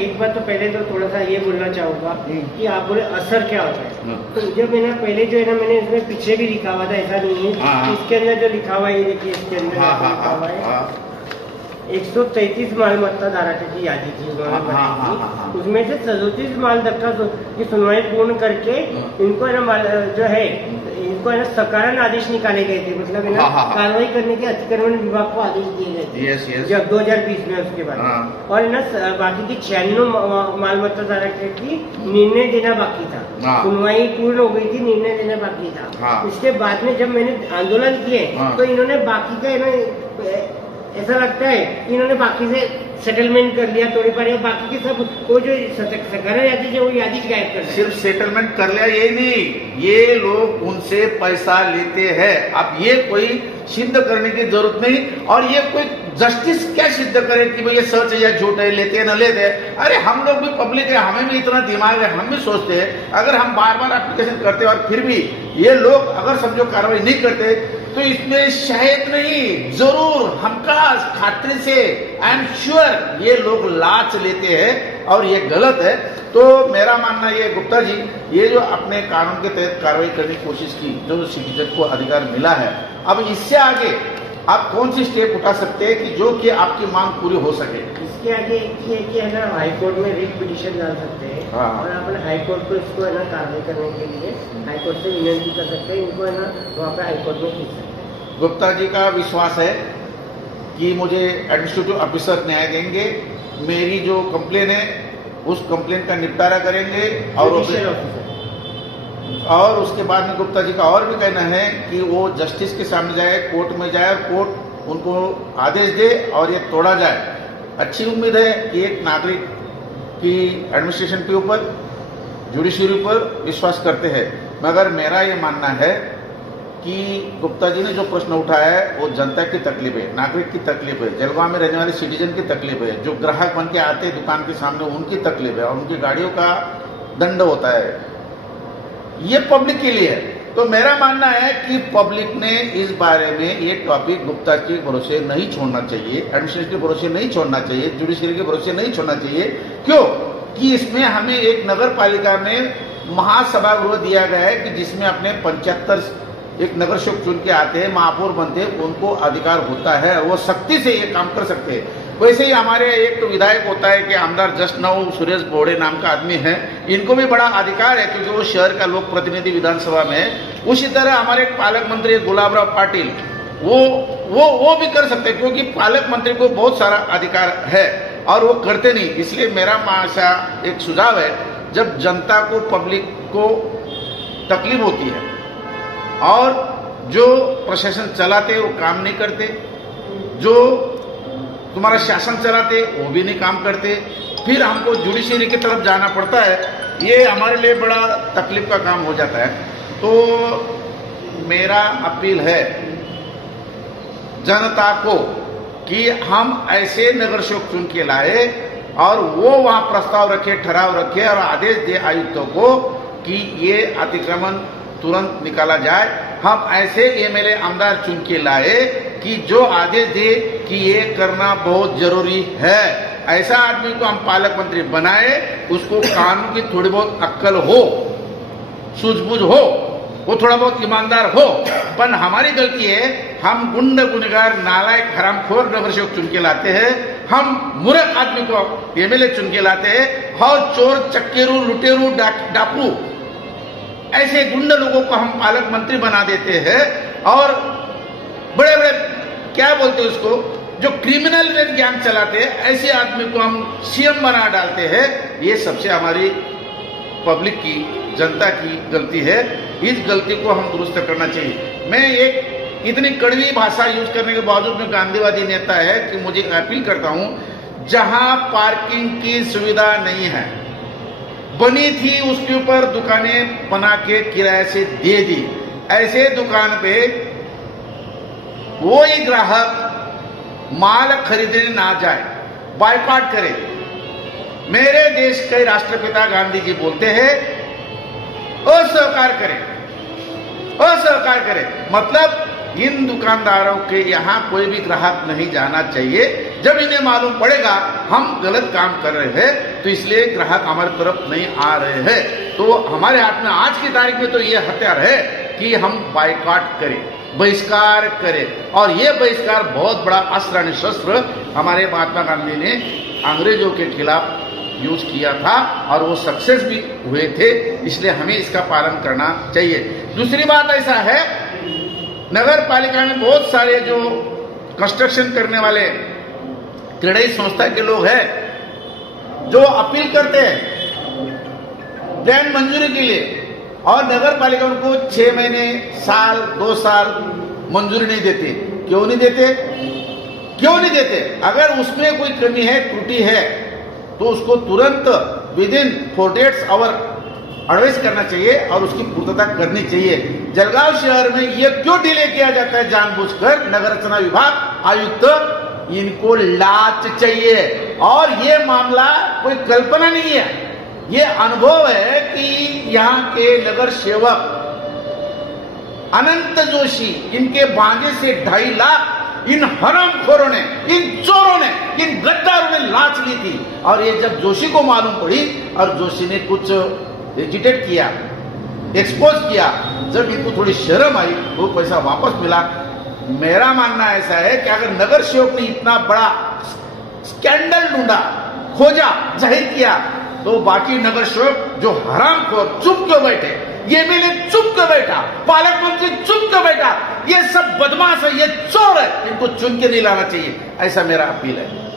एक बात तो पहले तो थोड़ा सा ये बोलना चाहूंगा कि आप बोले असर क्या होता है। तो जब मैंने पहले जो है ना, मैंने इसमें पीछे भी लिखा हुआ था, ऐसा नहीं है। इसके अंदर जो लिखा हुआ है, ये देखिए इसके अंदर लिखा हुआ है 133 मालमत्ता धारकों की यादी थी उन्होंने बनाई थी। उसमें से 37 मालमत्ता की सुनवाई पूर्ण करके इनको है ना जो है इनको है ना सकारण आदेश निकाले गए थे, मतलब है ना कार्रवाई करने के अतिक्रमण विभाग को आदेश दिए गए थे जब 2020 में। उसके बाद और है ना बाकी की 96 मालमत्ता धारकों की निर्णय देना बाकी था। सुनवाई पूर्ण हो गई थी, निर्णय देना बाकी था। इसके बाद में जब मैंने आंदोलन किए तो इन्होंने बाकी का है ना, ऐसा लगता है कि इन्होंने बाकी से सेटलमेंट कर लिया थोड़ी बार, बाकी के सब वो जो सकारण यादी है वो यादी गायब कर, सिर्फ सेटलमेंट कर लिया ये नहीं, ये लोग उनसे पैसा लेते हैं। अब ये कोई सिद्ध करने की जरूरत नहीं, और ये कोई जस्टिस क्या सिद्ध करे कि भाई ये सच है या झूठ है, लेते हैं न लेते हैं। अरे हम लोग भी पब्लिक है, हमें भी इतना दिमाग है, हम भी सोचते हैं। अगर हम बार बार एप्लीकेशन करते और फिर भी ये लोग अगर समझो कार्रवाई नहीं करते तो इसमें शायद नहीं, जरूर हमका खातिर से आई एम श्योर ये लोग लाच लेते हैं और ये गलत है। तो मेरा मानना ये गुप्ता जी, ये जो अपने कानून के तहत कार्रवाई करने की कोशिश की, जो सिटीजन को अधिकार मिला है, अब इससे आगे आप कौन सी स्टेप उठा सकते हैं कि जो कि आपकी मांग पूरी हो सके? इसके आगे ये कि है ना हाईकोर्ट में रिट पिटीशन डाल सकते हैं और अपने हाईकोर्ट को इसको है ना कार्रवाई करने के लिए हाईकोर्ट से विनती कर सकते हैं, इनको है ना वहाँ पे हाईकोर्ट में खींच सकते हैं। गुप्ता जी का विश्वास है कि मुझे एडमिनिस्ट्रेटिव ऑफिसर न्याय देंगे, मेरी जो कंप्लेन है उस कंप्लेन का निपटारा करेंगे और उसके बाद में गुप्ता जी का और भी कहना है कि वो जस्टिस के सामने जाए, कोर्ट में जाए और कोर्ट उनको आदेश दे और ये तोड़ा जाए। अच्छी उम्मीद है कि एक नागरिक की एडमिनिस्ट्रेशन के ऊपर, जुडिशरी पर विश्वास करते हैं, मगर मेरा ये मानना है कि गुप्ता जी ने जो प्रश्न उठाया है वो जनता की तकलीफ है, नागरिक की तकलीफ है, जलगांव में रहने वाले सिटीजन की तकलीफ है, जो ग्राहक बन के आते दुकान के सामने उनकी तकलीफ है और उनकी गाड़ियों का दंड होता है, ये पब्लिक के लिए है। तो मेरा मानना है कि पब्लिक ने इस बारे में ये टॉपिक गुप्ता के भरोसे नहीं छोड़ना चाहिए, एडमिनिस्ट्रेशन के भरोसे नहीं छोड़ना चाहिए, जुडिशरी के भरोसे नहीं छोड़ना चाहिए। क्यों कि इसमें हमें एक नगर पालिका में महासभागृह दिया गया है कि जिसमें अपने 75 एक नगर सेवक चुन के आते हैं, महापौर बनते हैं, उनको अधिकार होता है, वो सख्ती से ये काम कर सकते हैं। वैसे ही हमारे एक तो विधायक होता है कि आमदार जस्ट नाउ सुरेश बोड़े नाम का आदमी है, इनको भी बड़ा अधिकार है क्योंकि वो शहर का लोक प्रतिनिधि विधानसभा में है। उसी तरह हमारे पालक मंत्री गुलाबराव पाटिल वो भी कर सकते हैं क्योंकि पालक मंत्री को बहुत सारा अधिकार है और वो करते नहीं। इसलिए मेरा आशा एक सुझाव है, जब जनता को, पब्लिक को तकलीफ होती है और जो प्रशासन चलाते वो काम नहीं करते, जो तुम्हारा शासन चलाते वो भी नहीं काम करते, फिर हमको जुडिशरी की तरफ जाना पड़ता है, ये हमारे लिए बड़ा तकलीफ का काम हो जाता है। तो मेरा अपील है जनता को कि हम ऐसे नगर सेवक चुन के लाए और वो वहां प्रस्ताव रखे, ठहराव रखे और आदेश दे आयुक्तों को कि ये अतिक्रमण तुरंत निकाला जाए। हम ऐसे एमएलए आमदार चुन के लाए कि जो आदेश दे कि ये करना बहुत जरूरी है। ऐसा आदमी को हम पालक मंत्री बनाए, उसको कानून की थोड़ी बहुत अक्ल हो, सूझबूझ हो, वो थोड़ा बहुत ईमानदार हो। पर हमारी गलती है, हम गुंडा गुनहगार नालायक हरामखोर नगर सेवक चुन के लाते हैं, हम मूर्ख आदमी को एमएलए चुन के लाते हैं और चोर चक्केरू लुटेरू डाकू ऐसे गुंडा लोगों को हम पालक मंत्री बना देते हैं और बड़े बड़े क्या बोलते हैं उसको, जो क्रिमिनल गैंग चलाते हैं, ऐसे आदमी को हम सीएम बना डालते हैं। ये सबसे हमारी पब्लिक की, जनता की गलती है। इस गलती को हम दुरुस्त करना चाहिए। मैं एक इतनी कड़वी भाषा यूज करने के बावजूद में गांधीवादी नेता है कि मुझे अपील करता हूं, जहां पार्किंग की सुविधा नहीं है, बनी थी उसके ऊपर दुकानें बना के किराए से दे दी, ऐसे दुकान पे वो ही ग्राहक माल खरीदने ना जाए, बायकॉट करे। मेरे देश के राष्ट्रपिता गांधी जी बोलते हैं अस्वीकार करें, अस्वीकार करें, मतलब इन दुकानदारों के यहाँ कोई भी ग्राहक नहीं जाना चाहिए। जब इन्हें मालूम पड़ेगा हम गलत काम कर रहे हैं तो इसलिए ग्राहक हमारी तरफ नहीं आ रहे हैं। तो हमारे हाथ में आज की तारीख में तो ये हथियार है कि हम बाइकआउट करें, बहिष्कार करें। और ये बहिष्कार बहुत बड़ा अस्त्र और शस्त्र हमारे महात्मा गांधी ने अंग्रेजों के खिलाफ यूज किया था और वो सक्सेस भी हुए थे, इसलिए हमें इसका पालन करना चाहिए। दूसरी बात ऐसा है, नगर पालिका में बहुत सारे जो कंस्ट्रक्शन करने वाले क्रेडाई संस्था के लोग हैं जो अपील करते हैं प्लान मंजूरी के लिए और नगर पालिका उनको 6 महीने, साल, 2 साल मंजूरी नहीं देते। क्यों नहीं देते? क्यों नहीं देते? अगर उसमें कोई कमी है, त्रुटि है तो उसको तुरंत विदिन 48 आवर एडवाइस करना चाहिए और उसकी पूर्तता करनी चाहिए। जलगांव शहर में ये क्यों डिले किया जाता है जानबूझकर? नगर रचना विभाग आयुक्त इनको लाच चाहिए और ये मामला कोई कल्पना नहीं है, ये अनुभव है कि यहाँ के नगर सेवक अनंत जोशी, इनके भांजे से 2.5 लाख इन हरामखोरों ने, इन चोरों ने, इन गद्दारों ने लाच ली थी। और ये जब जोशी को मालूम पड़ी और जोशी ने कुछ एजिटेट किया, एक्सपोज किया, जब इनको थोड़ी शर्म आई तो पैसा वापस मिला। मेरा मानना ऐसा है कि अगर नगर सेवक ने इतना बड़ा स्कैंडल ढूंढा, खोजा, जाहिर किया तो बाकी नगर सेवक जो हरामखोर चुप क्यों बैठे, ये एमएलए चुप क्यों बैठा, पालक मंत्री चुप क्यों बैठा, ये सब बदमाश है, ये चोर है, इनको चुन के नहीं लाना चाहिए, ऐसा मेरा अपील है।